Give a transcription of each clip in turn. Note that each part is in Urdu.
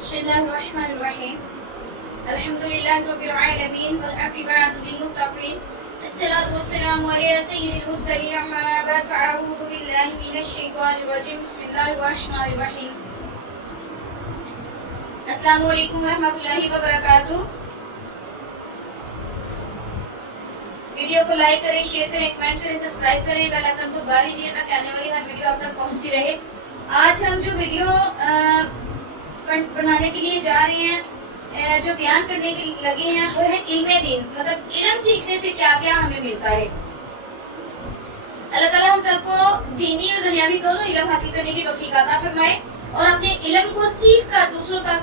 بسم الله الرحمن الرحيم الحمد لله رب العالمين والعاقبة للمتقين الصلاة والسلام على سيد المرسلين أما بعد فأعوذ بالله من الشيطان الرجيم بسم الله الرحمن الرحيم السلام علیکم ورحمۃ اللہ وبرکاتہ۔ ویڈیو کو لائک کریں، شیئر کریں، کمنٹ کریں، سبسکرائب کریں، بیل آئیکن کو دبا لیجیے تاکہ آنے والی ہر ویڈیو آپ تک پہنچتی رہے۔ آج ہم جو ویڈیو بنانے کے لیے جا رہے ہیں، جو بیان کرنے کے لگے ہیں، وہ ہے علم دین، مطلب علم سیکھنے سے کیا کیا ہمیں ملتا ہے۔ اللہ تعالیٰ ہم سب کو دینی اور دنیاوی دونوں علم حاصل کرنے کی توفیق عطا فرمائے اور اپنے علم کو سیکھ کر دوسروں تک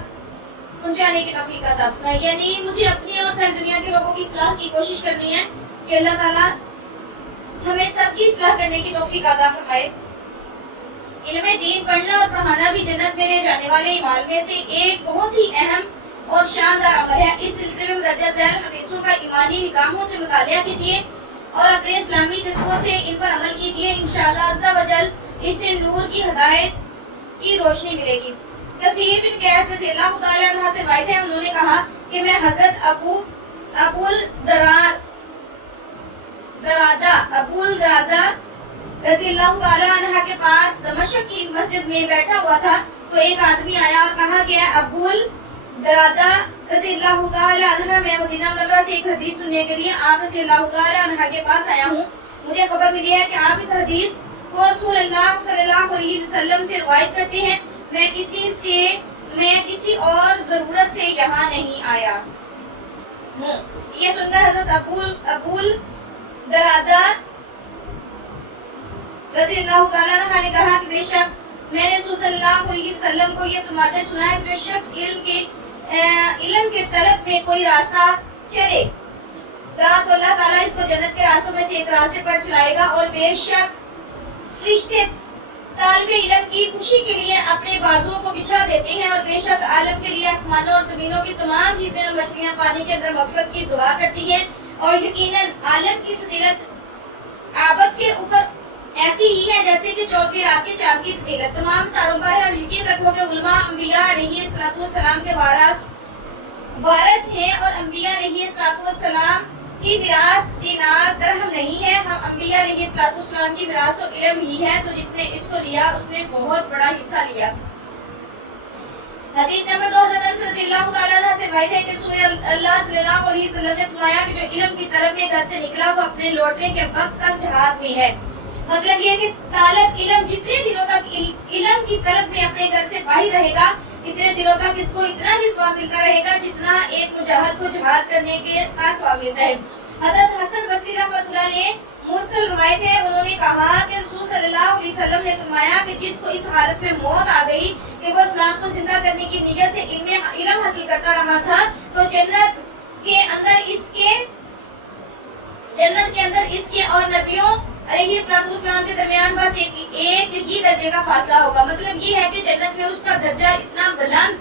پہنچانے کی توفیق عطا فرمائے۔ یعنی مجھے اپنی اور ساری دنیا کے لوگوں کی اصلاح کی کوشش کرنی ہے کہ اللہ تعالیٰ ہمیں سب کی اصلاح کرنے کی توفیق عطا فرمائے۔ علم دین پڑھنا اور پڑھانا بھی جنت میں لے جانے والے اعمال میں سے ایک بہت ہی اہم اور شاندار عمل ہے۔ اس سلسلے میں مدرجہ ذیل حدیثوں کا ایمانی نگاہوں سے مطالعہ کیجیے اور اپنے اسلامی جذبوں سے ان پر عمل کیجیے۔ انشاءاللہ عز و جل اس سے نور کی ہدایت کی روشنی ملے گی۔ کثیر بن قیس رضی اللہ تعالیٰ عنہ سے روایت ہے، انہوں نے کہا کہ میں حضرت ابو الدرداء رضی اللہ تعالیٰ عنہ کے پاس دمشق کی مسجد میں بیٹھا ہوا تھا تو ایک آدمی آیا اور کہا کہ ابو الدرداء رضی اللہ تعالیٰ عنہ، میں مدینہ منورہ سے ایک حدیث سننے کے لیے آپ رضی اللہ تعالیٰ عنہ کے پاس آیا ہوں۔ مجھے خبر ملی ہے کہ آپ اس حدیث کو رسول اللہ صلی اللہ علیہ وسلم سے روایت کرتے ہیں، میں کسی اور ضرورت سے یہاں نہیں آیا ہوں۔ یہ سن کر حضرت ابو الدرداء رضی اللہ تعالیٰ عنہ نے کہا کہ بے شک میں نے رسول صلی اللہ علیہ وسلم کو یہ فرماتے سنا ہے کہ جو شخص علم کے طلب میں کوئی راستہ چلے گا تو اللہ تعالیٰ اس کو جنت کے راستوں میں سے ایک راستے پر چلائے گا، اور بے شک فرشتے طالب علم کی خوشی کے لیے اپنے بازوؤں کو بچھا دیتے ہیں، اور بے شک عالم کے لیے آسمانوں اور زمینوں کی تمام چیزیں اور مچھلیاں پانی کے اندر مغفرت کی دعا کرتی ہیں، اور یقیناً عالم کی فضیلت عابد کے اوپر ایسی ہی ہے جیسے کہ چوتھویں رات کے چاند کی فضیلت تمام ستاروں پر ہے۔ اور یقین رکھو کہ علماء انبیاء علیہ السلام کے وارث ہیں، اور انبیاء علیہ السلام کی میراث دینار درہم نہیں ہے۔ ہم انبیاء علیہ السلام کی میراث تو علم ہی ہے، تو جس نے اس کو لیا اس نے بہت بڑا حصہ لیا۔ حدیث نمبر 2 حضرت انس رضی اللہ تعالیٰ عنہ سے روایت ہے کہ رسول اللہ صلی اللہ علیہ وسلم نے فرمایا کہ جو علم کی طلب میں گھر سے نکلا وہ اپنے لوٹنے کے وقت تک جہاد میں ہے۔ مطلب یہ ہے کہ طالب علم جتنے دنوں تک علم کی طلب میں اپنے گھر سے باہر رہے گا اتنے دنوں تک اس کو اتنا ہی ثواب ملتا رہے گا جتنا ایک مجاہد کو جہاد کرنے کا ثواب ملتا ہے۔ حضرت حسن بصری رحمۃ اللہ علیہ مرسل روایت ہے، انہوں نے کہا کہ رسول صلی اللہ علیہ وسلم نے فرمایا کہ جس کو اس حالت میں موت آ گئی کہ وہ اسلام کو زندہ کرنے کی نیت سے علم حاصل کرتا رہا تھا تو جنت کے اندر اس کے اور نبیوں علیہ السلام کے درمیان بس ایک ہی درجے کا فاصلہ ہوگا۔ مطلب یہ ہے کہ جنت میں اس کا درجہ اتنا بلند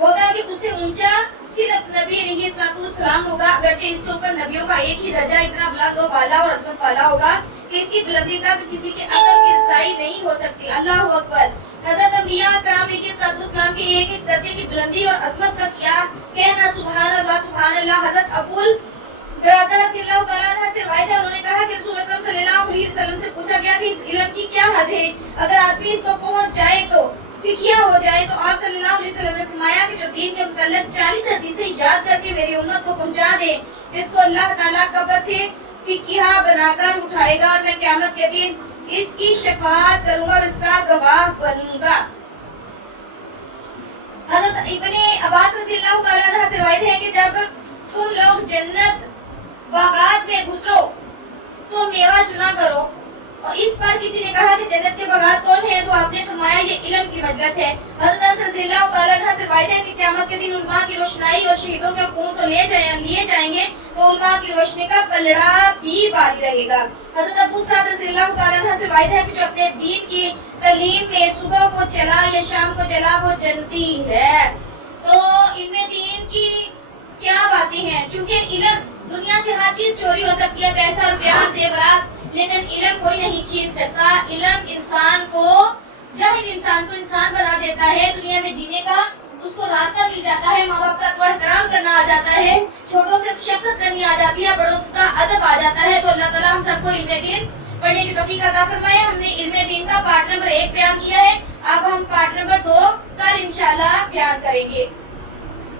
ہوگا کہ اس سے اونچا صرف نبی علیہ السلام ہوگا، اگرچہ اس کے اوپر نبیوں کا ایک ہی درجہ اتنا بلند و بالا اور عظمت والا ہوگا کہ اس کی بلندی تک کسی کے عقل کی رسائی نہیں ہو سکتی۔ اللہ اکبر۔ حضرت انبیاء کرام علیہ السلام کی ایک ایک درجے کی بلندی اور عظمت کا کیا کہنا، سبحان اللہ سبحان اللہ۔ حضرت ابو الدرداء رضی اللہ تعالیٰ عنہ سے روایت ہے، انہوں نے کہا کہ رسول اکرم صلی اللہ علیہ وسلم سے پوچھا گیا کہ اس علم کی کیا حد ہے، اگر آدمی اس کو پہنچ جائے تو فقیہ ہو جائے، تو آپ صلی اللہ علیہ وسلم نے فرمایا کہ جو دین کے متعلق 40 حدیثیں یاد کر کے میری امت کو پہنچا دے اس کو اللہ تعالیٰ قبر سے فقیہ بنا کر اٹھائے گا، اور میں قیامت کے دن اس کی شفاعت کروں گا اور اس کا گواہ بنوں گا۔ حضرت ابن عباس رضی اللہ تعالیٰ عنہ سے روایت ہے کہ جب تم لوگ جنت باغات میں گزرو تو میوہ چنا کرو، اور اس پر کسی نے کہا کہ جنت کے باغات کون ہیں تو آپ نے فرمایا یہ علم کی مجلس ہے۔ حضرت انس رضی اللہ تعالیٰ عنہ سے روایت ہے کہ قیامت کے دن علماء کی روشنائی اور شہیدوں کے خون تو لیے جائیں گے تو علماء کی روشنی کا پلڑا بھی باری رہے گا۔ حضرت ابو سعد رضی اللہ تعالیٰ عنہ سے روایت ہے کہ جو اپنے دین کی تعلیم میں صبح کو چلا یا شام کو چلا وہ جنتی ہے۔ تو علم دین کی کیا باتیں ہیں، کیونکہ علم دنیا سے ہر چیز چوری ہو سکتی ہے، پیسہ روپیہ زیورات، لیکن علم کوئی نہیں چھین سکتا۔ علم انسان کو جاہل انسان کو انسان بنا دیتا ہے، دنیا میں جینے کا اس کو ہے, ماں باپ کا کو احترام کرنا آ جاتا ہے, چھوٹوں سے شفقت کرنی آ جاتی ہے, بڑوں کا ادب آ جاتا ہے, تو اللہ تعالیٰ ہم سب کو علم دین پڑھنے کی توفیق عطا فرمائے. ہم نے علم دین کا پارٹ نمبر 1 بیان کیا ہے, اب ہم پارٹ نمبر 2 کل انشاءاللہ بیان کریں گے.